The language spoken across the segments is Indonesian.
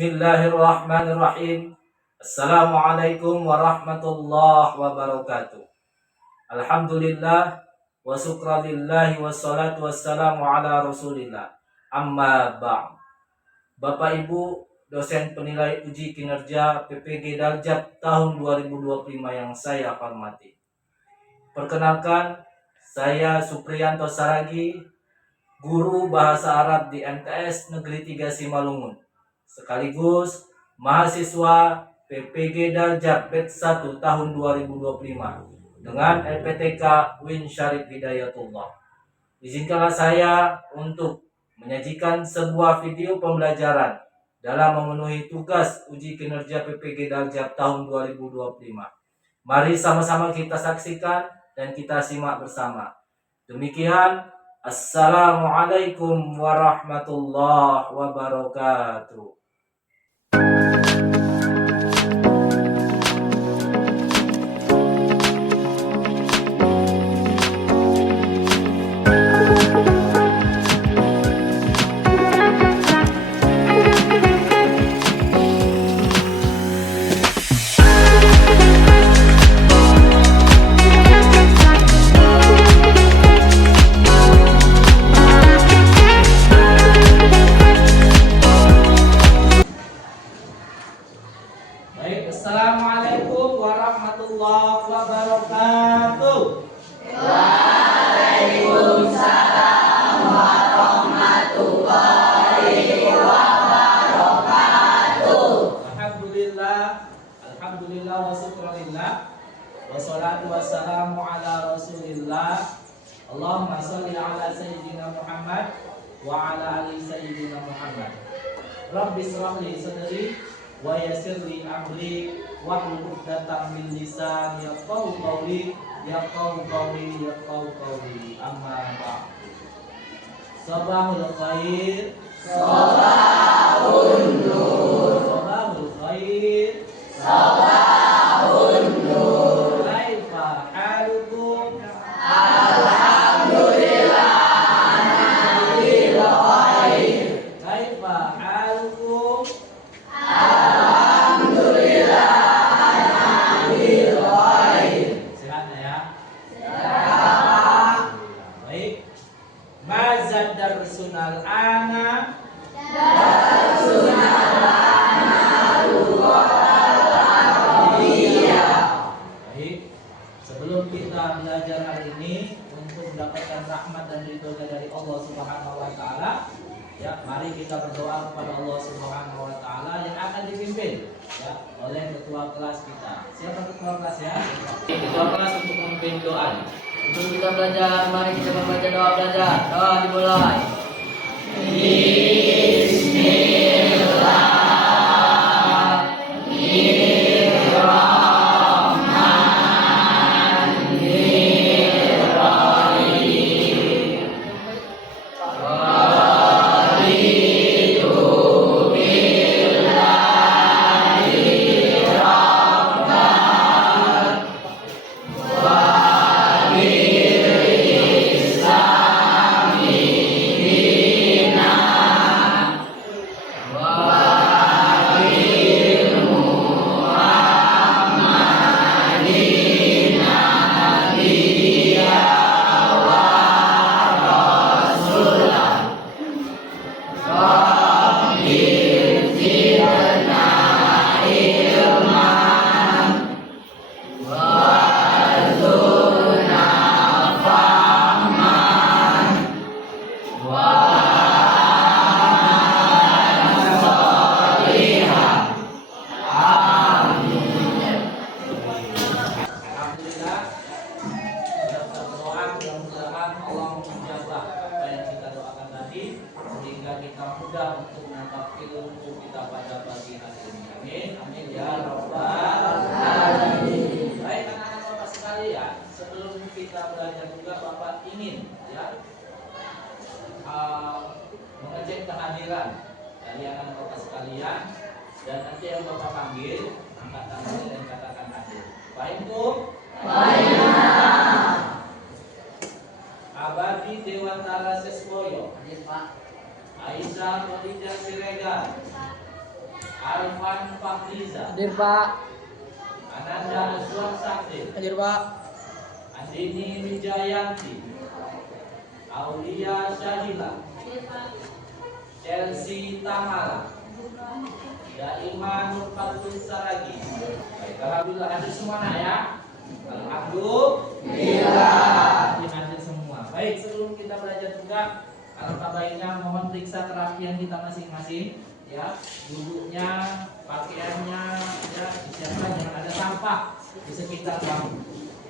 Bismillahirrahmanirrahim. Assalamualaikum warahmatullahi wabarakatuh. Alhamdulillah wa syukralillahi wassalatu wassalamu ala rasulillah. Amma ba'd. Bapak Ibu dosen penilai uji kinerja PPG Daljab tahun 2025 yang saya hormati. Perkenalkan, saya Supriyanto Saragi, guru bahasa Arab di MTS Negeri 3 Simalungun, sekaligus mahasiswa PPG Daljab Batch 1 tahun 2025 dengan LPTK Win Syarif Hidayatullah. Izinkanlah saya untuk menyajikan sebuah video pembelajaran dalam memenuhi tugas uji kinerja PPG Daljab tahun 2025. Mari sama-sama kita saksikan dan kita simak bersama. Demikian, Assalamualaikum warahmatullahi wabarakatuh. Baik, Assalamualaikum warahmatullahi wabarakatuh. Waalaikumsalam warahmatullahi wabarakatuh. Alhamdulillah wa syukrulillah. Wassalatu wassalamu ala rasulillah. Allahumma sholli ala sayyidina Muhammad wa ala ali sayyidina Muhammad. Rabbi shrah li sadri wa yassir li amri wahlul 'uqdatam min lisani yafqahu qawli amma ba'd. Sabahul khair Sabahun nur, sabahul khair sabahun nur. kaifa halukum Alhamdulillah bil khair. kaifa halukum Alhamdulillah bil khair. sehat ya. Ya, Baik. Mazad darsunal ana Baik, sebelum kita belajar hari ini untuk mendapatkan rahmat dan ridhonya dari Allah Subhanahu wa taala, ya, mari kita berdoa kepada Allah Subhanahu wa taala yang akan dipimpin ya oleh ketua kelas kita. Siapa ketua kelas ya? Ketua kelas untuk memimpin doa. Untuk kita belajar, mari kita membaca doa belajar. Doa dimulai. Alhamdulillah, kita berdoa mudah-mudahan Allah menjawab apa yang kita doakan tadi sehingga kita mudah untuk menangkap ilmu kita pada pagi hari ini. Amin, amin ya rabbal alamin. Baik anak-anak Bapak sekalian, sebelum kita belajar juga Bapak ingin ya mengecek kehadiran dari anak Bapak sekalian, dan nanti yang Bapak panggil angkat tangan dan katakan hadir. Baik Bu. Abadi Dewantara Sesboyo, Hadir Pak. Aisyah Khadijah Siregar, Arfan Fakriza, Hadir Pak. Ananda Nuswan Sakti, Hadir Pak. Andini Wijayanti, Aulia Syahila, Chelsea Tamala, Daima Nurfatul Saragi. Baik, alhamdulillah hadir semua nak ya. Alhamdulillah hadir semua. Baik, sebelum kita belajar juga, alangkah baiknya mohon periksa kerapian kita masing-masing. Ya, duduknya, pakaiannya, ya, disiapkan jangan ada sampah di sekitar kamu.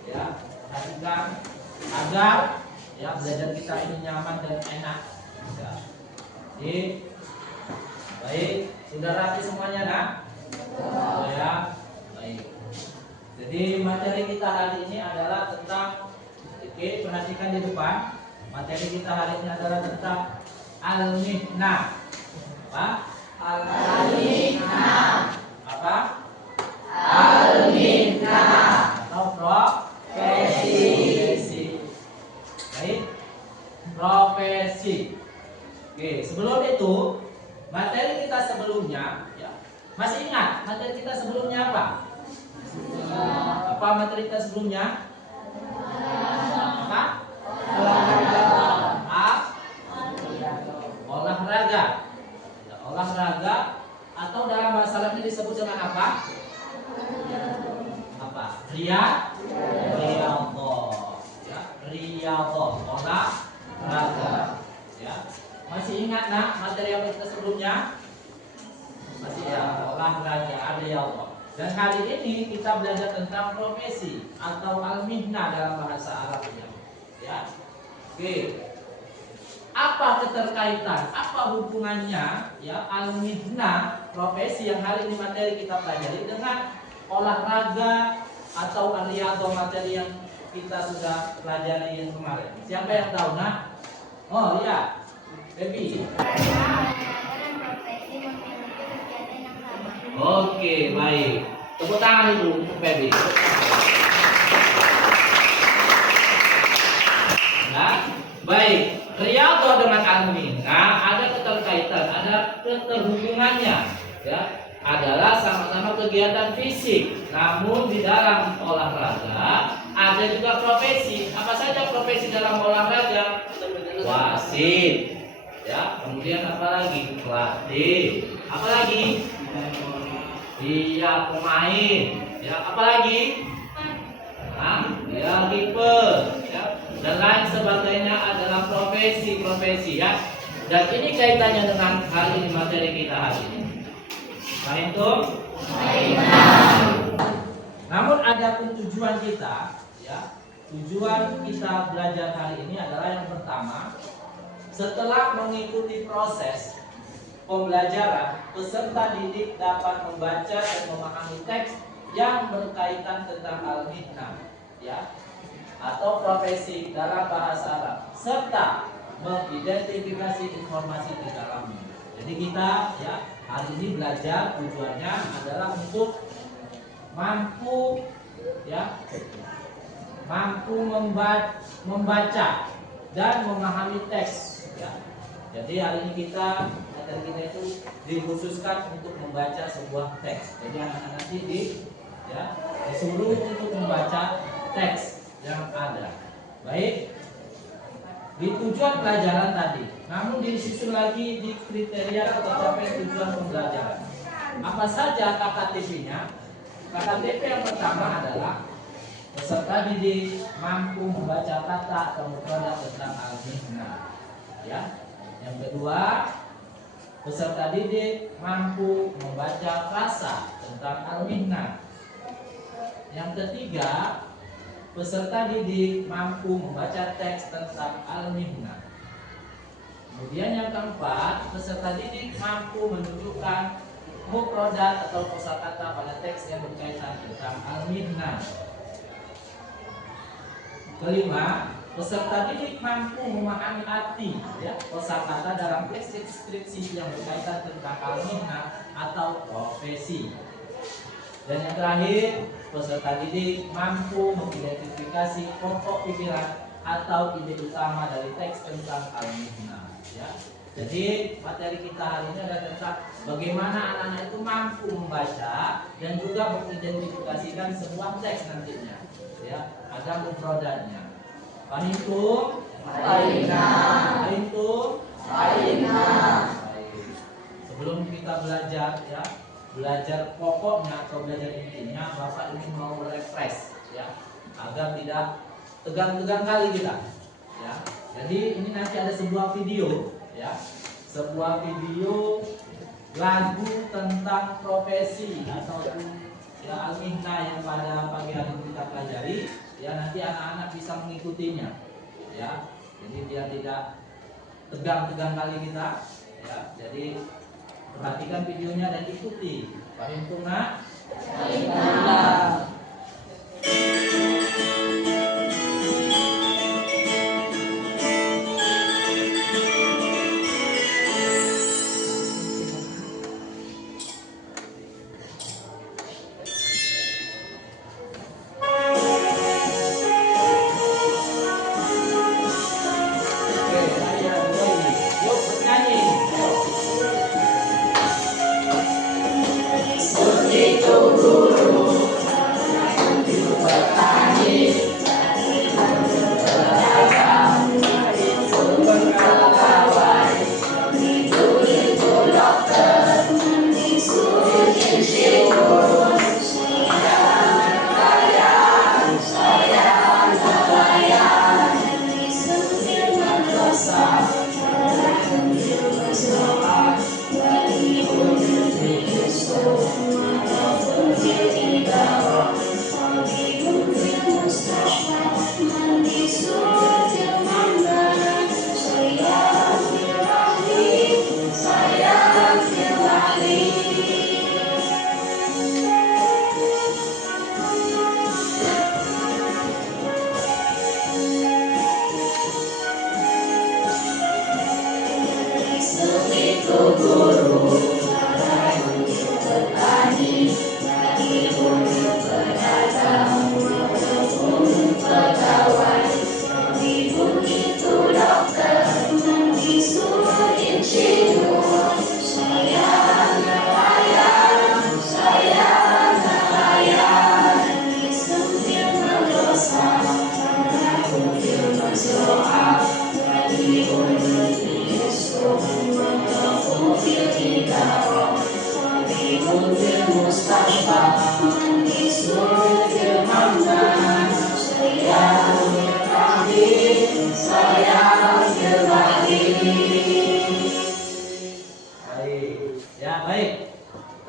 Ya, perhatikan agar ya belajar kita ini nyaman dan enak. Ya. Jadi, baik, sudah rapi semuanya nak? Oh, ya, baik. Jadi materi kita hari ini adalah tentang, oke, perhatikan di depan. Materi kita hari ini adalah tentang al-mihnah. Apa? Al-mihnah. Apa? Al-mihnah. Atau profesi. Baik, profesi. Oke, sebelum itu materi kita sebelumnya, ya, masih ingat materi kita sebelumnya apa? Apa materi kita sebelumnya? Apa? Olahraga. Ya, olahraga atau dalam bahasa Arabnya disebut dengan apa? Apa? Riyadhah. Ya, riyadhah, olahraga. Ya. Masih ingat nak materi yang kita sebelumnya? Masih ya, olahraga, riyadhah. Dan kali ini kita belajar tentang profesi atau al-mihnah dalam bahasa Arabnya. Ya. Oke. Apa keterkaitan? Apa hubungannya ya al-mihnah, profesi yang hari ini materi kita pelajari dengan olahraga atau riyadhah, materi yang kita sudah pelajari yang kemarin? Siapa yang tahu nak? Oh iya, Baby. Oke, baik. Tepuk tangan dulu untuk Baby. Nah, baik. Riyadhah dengan al-mihnah ada keterkaitan, ada keterhubungannya, ya. Adalah sama-sama kegiatan fisik. Namun di dalam olahraga ada juga profesi. Apa saja profesi dalam olahraga? Wasit. Ya, kemudian apa lagi? Pelatih. Apa lagi? Iya, pemain. Ya, apa lagi? Ya, kiper. Ya, dan lain sebagainya adalah profesi-profesi ya. Dan ini kaitannya dengan hari ini materi kita hari ini. Baik itu? Namun ada pun tujuan kita, ya. Tujuan kita belajar hari ini adalah yang pertama, setelah mengikuti proses pembelajaran, peserta didik dapat membaca dan memahami teks yang berkaitan tentang al-mihnah, ya, atau profesi dalam bahasa Arab, serta mengidentifikasi informasi di dalamnya. Jadi kita ya hari ini belajar tujuannya adalah untuk mampu membaca dan memahami teks. Ya. Jadi hari ini materi kita itu dikhususkan untuk membaca sebuah teks. Jadi anak-anak nanti disuruh untuk membaca teks yang ada. Baik. Di tujuan pelajaran tadi, namun disusun lagi di kriteria tercapai tujuan pembelajaran. Apa saja KKTP-nya? KKTP yang pertama adalah peserta didik mampu membaca kata atau mufradat tentang al-mihnah. Ya. Yang kedua, peserta didik mampu membaca frasa tentang al-mihnah. Yang ketiga, peserta didik mampu membaca teks tentang al-mihnah. Kemudian yang keempat, peserta didik mampu menunjukkan mufradat atau kosakata pada teks yang berkaitan tentang al-mihnah. Kelima, peserta didik mampu memahami arti kosakata dalam teks deskripsi yang berkaitan tentang al-mihnah atau profesi. Dan yang terakhir, peserta didik mampu mengidentifikasi pokok pikiran atau ide utama dari teks tentang al-mihnah. Ya. Jadi materi kita hari ini adalah tentang bagaimana anak-anak itu mampu membaca dan juga mengidentifikasikan sebuah teks nantinya, ya, ada mufradatnya. Fahimtum? Fahimtum? Baik. Sebelum kita belajar, ya, belajar pokoknya atau belajar intinya, Bapak ini mau refresh, ya, agar tidak tegang-tegang kali kita, ya. Jadi ini nanti ada sebuah video, ya, sebuah video lagu tentang profesi ataupun ya al-mihna yang pada pagi hari ini kita pelajari, ya, nanti anak-anak bisa mengikutinya, ya. Jadi biar tidak tegang-tegang kali kita, ya. Jadi perhatikan videonya dan ikuti. Paham tuh, Nak?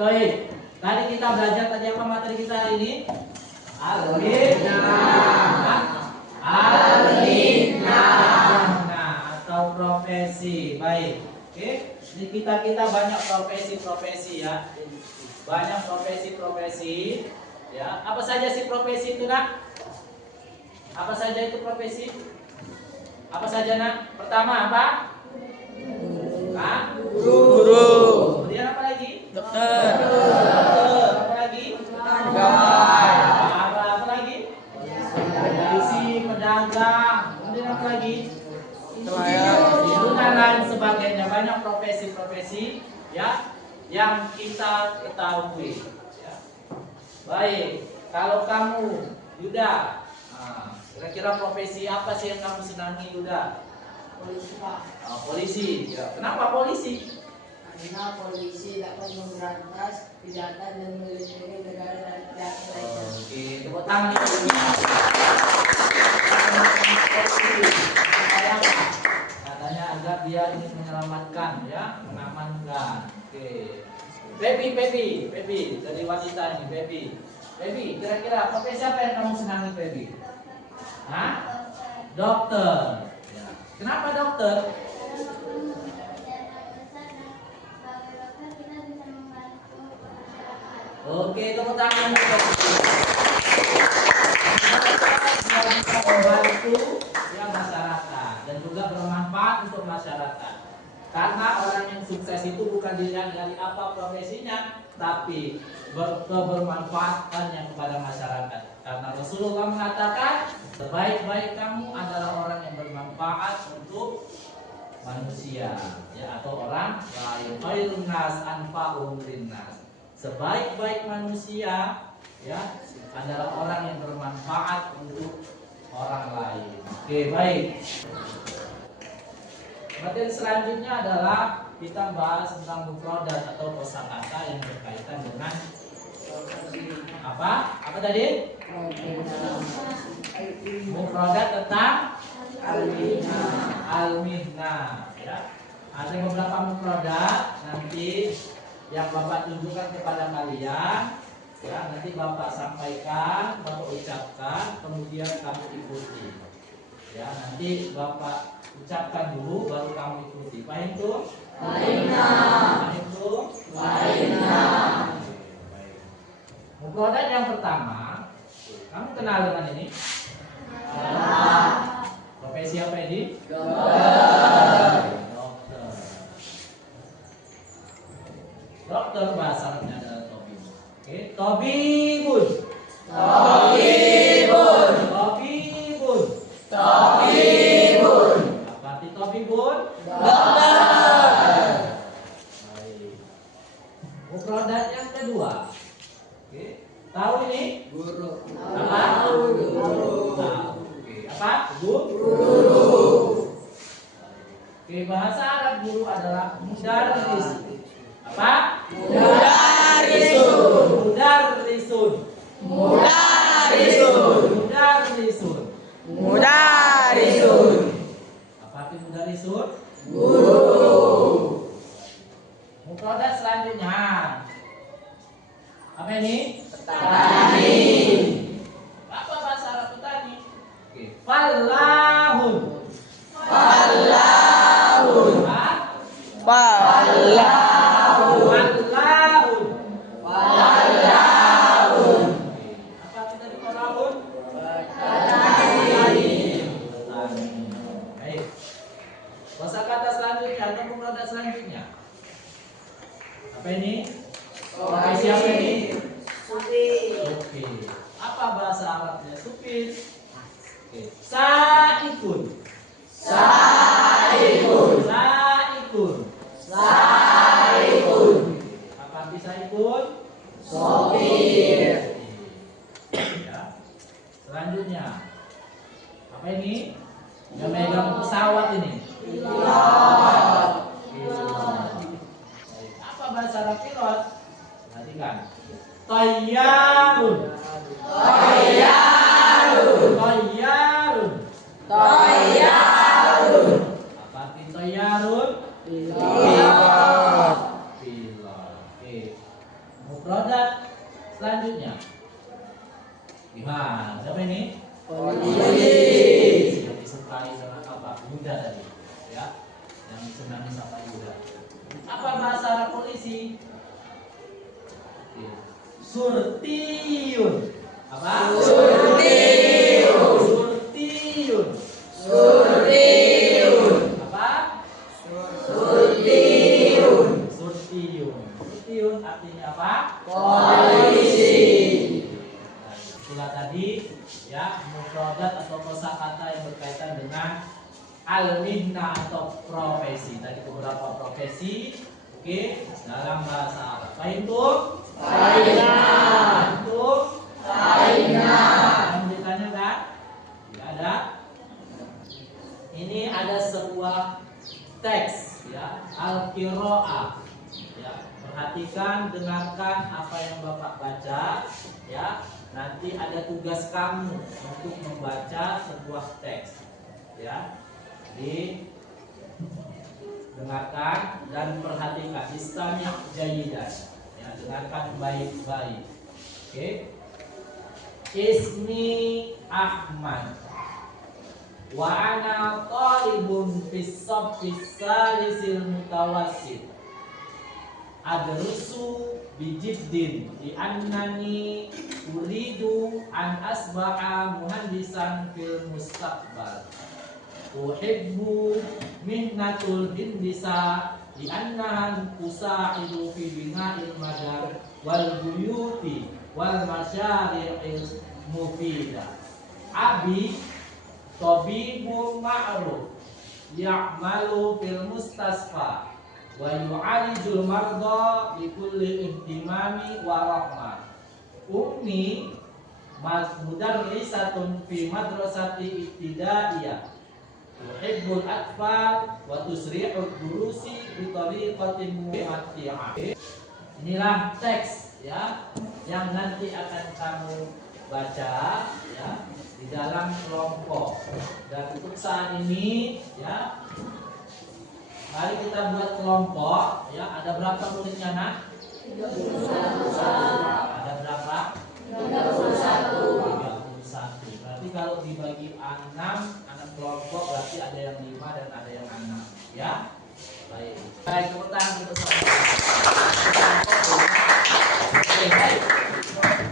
Baik. Tadi kita belajar tadi apa materi kita hari ini? Al-mihna atau profesi. Baik. Oke. Ini kita banyak profesi-profesi, ya. Banyak profesi-profesi. Ya. Apa saja sih profesi itu, Nak? Apa saja itu profesi? Apa saja, Nak? Pertama apa? Guru. Kemudian apa lagi? Dokter. Apa lagi? Pegawai. Apa lagi? Polisi, pedagang. Kemudian apa lagi? Itu dan lain sebagainya. Banyak profesi-profesi, ya, yang kita ketahui, ya. Baik. Kalau kamu, Yuda, kira-kira profesi apa sih yang kamu senangi, Yuda? Polisi, Pak. Polisi. Ya. Kenapa polisi? Karena polisi dapat memberantas kejahatan dan melindungi negara dari kejahatan lainnya. Oke, tepuk tangan. Katanya agar dia ingin menyelamatkan, ya, mengamankan. Oke. Baby, dari wanita ini, baby. Kira-kira profesi apa yang kamu senangi, baby? Hah? Dokter. Ya. Kenapa dokter? Oke, tepuk tangan. Membantu yang masyarakat dan juga bermanfaat untuk masyarakat. Karena orang yang sukses itu bukan dilihat dari apa profesinya, tapi kebermanfaatannya kepada masyarakat. Karena Rasulullah mengatakan, sebaik-baik kamu adalah orang yang bermanfaat untuk manusia ya atau orang lain. Khairun nas anfa'uhum linnas. Sebaik-baik manusia ya adalah orang yang bermanfaat untuk orang lain. Oke, baik. Materi selanjutnya adalah kita bahas tentang mufradat atau kosakata yang berkaitan dengan apa? Apa tadi? Mufradat tentang al-mihna ya. Ada beberapa mufradat nanti yang Bapak tunjukkan kepada kalian ya, nanti Bapak sampaikan, Bapak ucapkan, kemudian kamu ikuti. Ya, nanti Bapak ucapkan dulu baru kamu ikuti. Paham tuh? Paham tuh? Mufradat yang pertama, kamu kenal dengan ini? Profesi apa ini? Dokter. Dokter bahasa Arabnya adalah tabib. Oke, tabibun. Apa arti tabibun? Baik. Mufradat yang kedua. Oke, tahu ini? Guru. Apa? Tahu. Oke, apa? Guru. Oke, bahasa Arab guru adalah mudarris. Apa? Mudarrisun. Apa arti mudarrisun? Mufradat selanjutnya. Apa ini? Petani. Apa bahasa Arab petani? Oke, fallahun. Fallahun. Apa arti tadi fallahun? Petani. Baik. Kosakata selanjutnya atau mufradat selanjutnya. Apa ini? Profesi apa ini? Oke. Apa bahasa Arabnya supir? Oke. Saikun. Apa arti saikun? Sopir. Ya. Selanjutnya. Apa ini? Yang megang pesawat ini. Pilot. Baik. Apa bahasa Arab pilot? Perhatikan. Tayyarun. Apa arti tayyarun? Pilot. Oke. Mufradat selanjutnya. Gimana? Siapa ini? Polisi. Yang disukai sama apa? Yuda tadi. Ya. Yang disenangi sama Yuda. Apa bahasa Arab polisi? Oke. Surtiyun. Apa? Surtiyun. Apa? Surtiyun artinya apa? Polisi. Nah, itulah tadi ya mufradat atau kosakata yang berkaitan dengan al-mihna atau profesi. Tadi beberapa profesi, oke, dalam bahasa Arab. Paham tuh? Paham tuh? Yang ditanyakan? Tidak ada. Ini ada sebuah teks ya, al-qiraah. Ya, perhatikan, dengarkan apa yang Bapak baca ya. Nanti ada tugas kamu untuk membaca sebuah teks. Ya. Dengarkan dan perhatikan. Istami' jayidan. Ya, dengarkan baik-baik. Oke. Ismi Ahmad. Wa ana talibun fis saffis salisil mutawassit. Adrusu bijiddin di annani uridu an asbaha muhandisan fil mustaqbal. Uhibbu mihnatul hindisa di annaha tusa'idu fi bina'il madar wal buyuti wal masyari'il mufidah. Abi tabibun ma'ruf ya'malu fil mustasfa wa yu'alijul marda bi kulli ihtimami wa rahmah. Ummi mudarrisatun fi madrasati ibtidaiyah tuhibbul atfal wa tusri'ud durusi bi tariqatin mu'atti'ah. Inilah teks ya yang nanti akan kamu baca ya di dalam kelompok. Dan untuk saat ini ya, mari kita buat kelompok ya. Ada berapa muridnya nak? 31. Ada berapa? 31. Berarti kalau dibagi 6 anak kelompok berarti ada yang 5 dan ada yang 6 ya. Baik. Baik, tepuk tangan untuk semua. Oke, baik.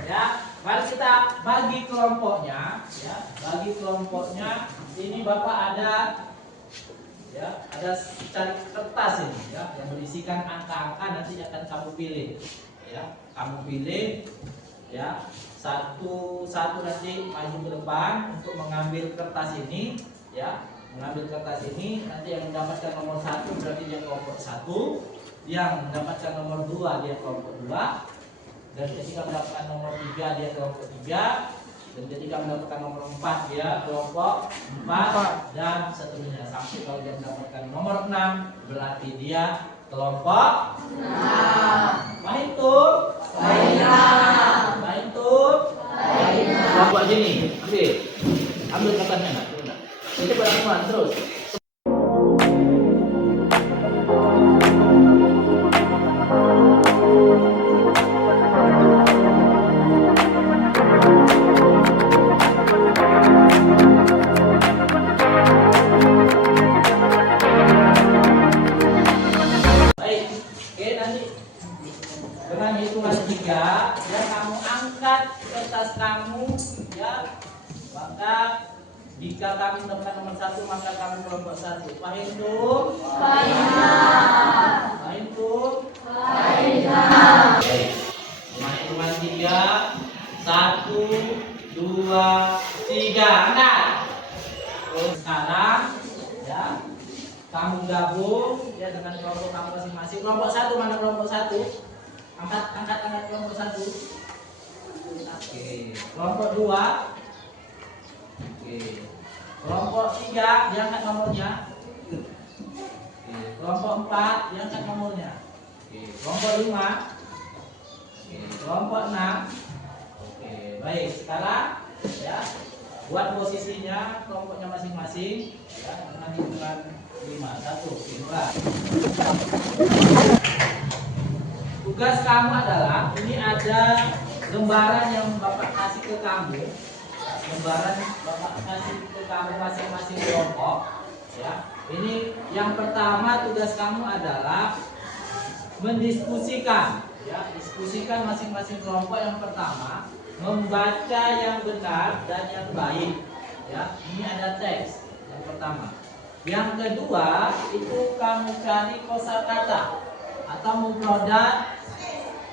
Ya, mari kita bagi kelompoknya ya. Bagi kelompoknya ini Bapak ada ya, ada cari kertas ini ya yang berisikan angka-angka, nanti akan kamu pilih ya. Kamu pilih ya, satu nanti maju ke depan untuk mengambil kertas ini ya. Mengambil kertas ini, nanti yang mendapatkan nomor 1 berarti dia kelompok 1, yang mendapatkan nomor 2 dia kelompok 2, dan ketika mendapatkan nomor 3 dia kelompok 3, dan ketika mendapatkan nomor 4 dia kelompok 4, dan seterusnya sampai kalau dia mendapatkan nomor 6 berarti dia kelompok 6. Mahitung? Mahitung? Kelompok sini, ambil kertasnya nak. Itu buat semua terus. Baik, oke, nanti dengan hitungan 3 ya kamu angkat kertas kamu ya. Maka jika kami mendapatkan nomor 1 maka kami kelompok 1. Paham tuh? Paham tuh? Baik. Hitungan 3. 1, 2, 3. Angkat. Terus sekarang ya kamu gabung ya dengan kelompok kamu masing-masing. Kelompok 1 mana kelompok 1? Angkat kelompok 1. Oke. Kelompok 2. Oke. Kelompok 3 diangkat nomornya. Oke. Kelompok 4 diangkat nomornya. Oke. Kelompok 5. Oke. Kelompok 6. Oke. Baik, sekarang ya buat posisinya kelompoknya masing-masing ya dengan hitungan 5. 1, 2. Tugas kamu adalah ini ada lembaran yang Bapak kasih ke kamu. Lembaran Bapak kasih ke kamu masing-masing kelompok ya. Ini yang pertama tugas kamu adalah mendiskusikan ya, diskusikan masing-masing kelompok. Yang pertama membaca yang benar dan yang baik ya. Ini ada teks yang pertama. Yang kedua itu kamu cari kosakata atau mufradat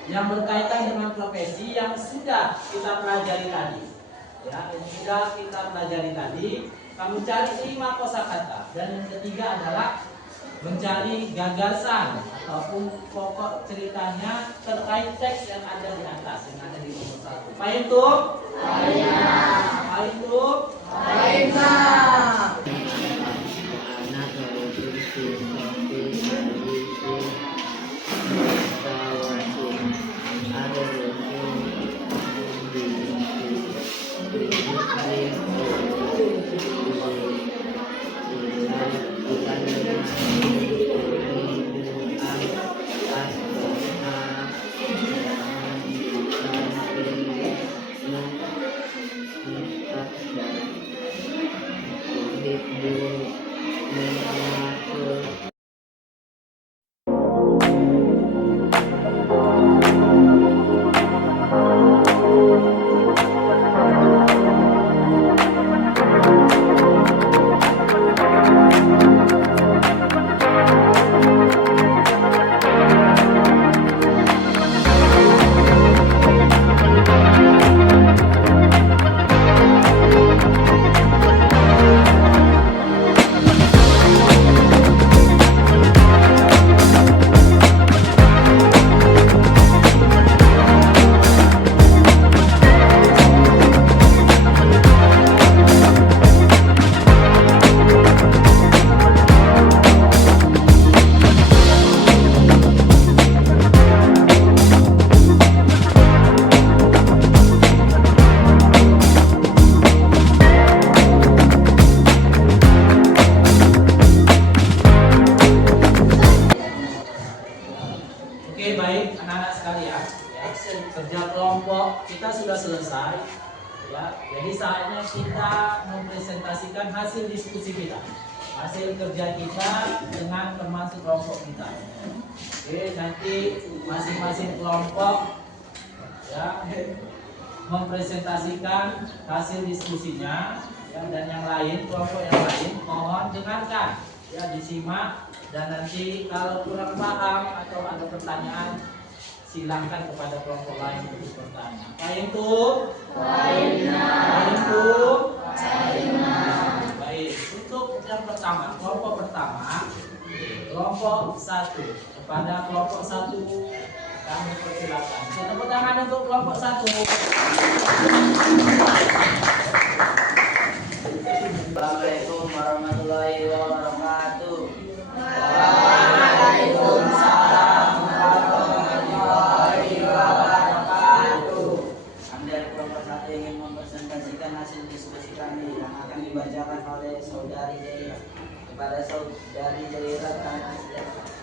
yang berkaitan dengan profesi yang sudah kita pelajari tadi. Ya, yang sudah kita pelajari tadi, kamu cari 5 kosakata. Dan yang ketiga adalah mencari gagasan ataupun pokok ceritanya terkait teks yang ada di atas, yang ada di nomor 1. Paham tuh? Paham tuh? baik anak-anak sekalian, ya, kerja kelompok kita sudah selesai. Ya, jadi saatnya kita mempresentasikan hasil diskusi kita, hasil kerja kita dengan teman sekelompok kita. Oke, nanti masing-masing kelompok ya mempresentasikan hasil diskusinya, ya, dan yang lain, kelompok yang lain mohon dengarkan, ya, disimak, dan nanti kalau kurang paham atau ada pertanyaan silahkan kepada kelompok lain untuk bertanya. Baik itu? Baik, untuk yang pertama, kelompok pertama, kelompok 1. Kepada kelompok 1 kami persilakan. Tepuk tangan untuk kelompok 1. Assalamualaikum warahmatullahi wabarakatuh. Waalaikumsalam warahmatullahi wabarakatuh. Kami dari kelompok 1 ingin mempresentasikan hasil diskusi kami yang akan dibacakan oleh saudari Jaira. Kepada saudari Jaira kami persilakan.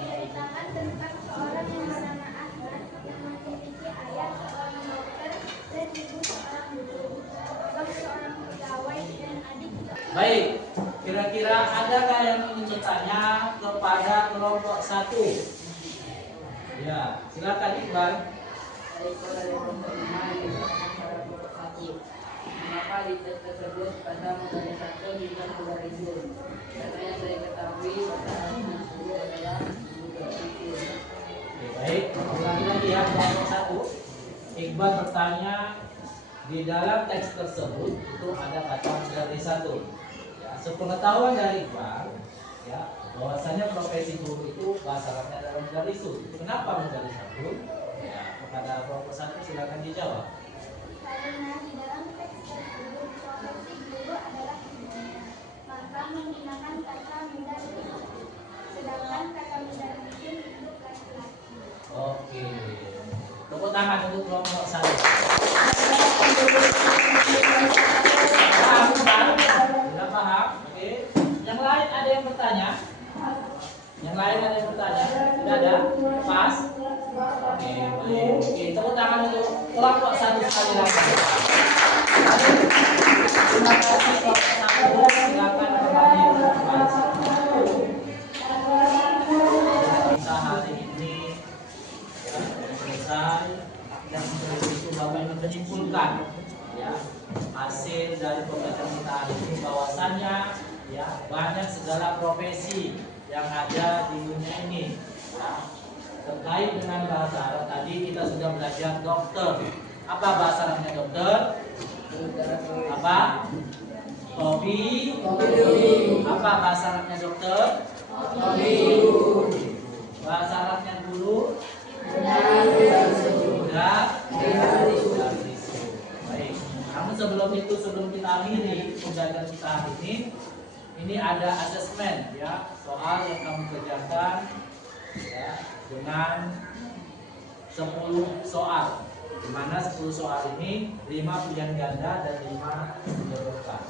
Menceritakan tentang seorang yang bernama Ahmad yang memiliki ayah seorang dokter dan ibu seorang guru, abang seorang pegawai dan adik. Baik, kira-kira adakah yang ingin bertanya kepada kelompok 1? Ya, silakan Iqbal. Dari kelompok 5 dibacakan pada kelompok 1. Mengapa di tes tersebut pada modal 1 bukan modal itu? Karena yang saya ketahui bahasa Arab tersebut adalah modal itu. Oke, baik, ulangi lagi ya kelompok 1. Iqbal bertanya, di dalam teks tersebut itu ada kata dari 1. Ya, sepengetahuan dari Iqbal, ya, bahwasanya profesi guru itu bahasa Arabnya adalah mudarisun. Kenapa mudarisun? Ya, kepada kelompok 1 silakan dijawab. Karena di dalam teks tersebut profesi guru adalah ibunya, maka menggunakan kata mudarris. Sedangkan kata mudarris untuk laki-laki. Oke, tepuk tangan untuk kelompok 1. Paham, Pak? Sudah paham? Oke. Yang lain ada yang bertanya? Yang lain ada yang bertanya? Tidak ada? Pas? Oke, baik. Oke, tepuk tangan untuk kelompok 1 sekali lagi. Terima kasih kelompok 1. Silakan kembali berkelas. Kita hari ini selesai, dan setelah itu Bapak ingin menyimpulkan, ya, hasil dari pembelajaran kita hari ini bahwasannya, ya, banyak segala profesi yang ada di dunia ini, ya. Terkait dengan bahasa Arab tadi kita sudah belajar dokter. Apa bahasa Arabnya dokter? Apa? Tobi. Apa bahasa Arabnya dokter? Bahasa Arabnya guru? Baik. Namun sebelum itu, sebelum kita akhiri pembelajaran kita hari ini ada asesmen, ya, soal yang kamu kerjakan, ya, dengan 10 soal. Di mana 10 soal ini 5 pilihan ganda dan 5 jawaban.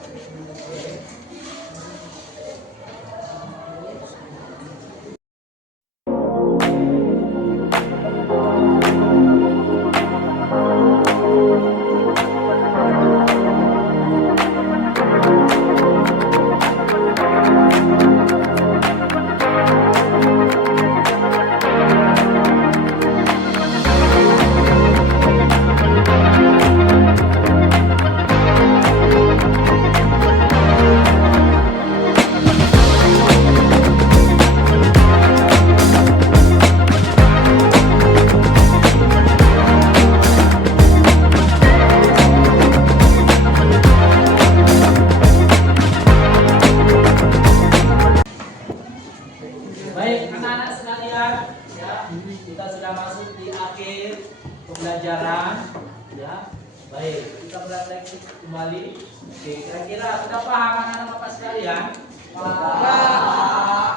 anak-anak sekalian, ya, kita sudah masuk di akhir pembelajaran, ya. Baik, kita berefleksi kembali. Oke, kira-kira sudah paham anak-anak Bapak sekalian?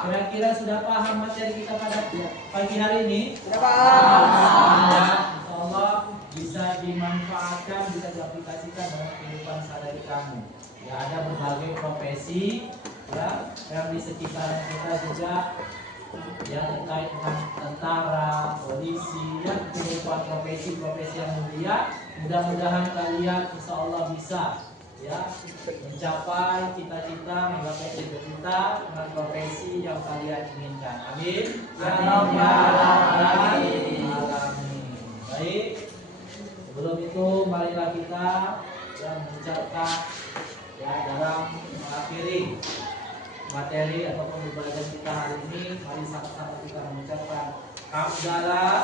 Kira-kira sudah paham materi kita pada pagi hari ini? Sudah paham. Ya, insyaallah bisa dimanfaatkan, bisa diaplikasikan dalam kehidupan sehari-hari kamu. Ya, ada berbagai profesi, ya, yang di sekitar kita juga, ya, terkait dengan tentara, polisi, ya, kehidupan profesi-profesi yang mulia. Mudah-mudahan kalian insya Allah bisa, ya, mencapai cita-cita, menggapai cita-cita dengan profesi yang kalian inginkan. Amin. Amin. Ya Rabbal Alamin. Baik. Sebelum itu, marilah kita yang mengucapkan, ya, dalam mengakhiri materi ataupun pembelajaran kita hari ini, mari sama-sama kita mengucapkan hamdalah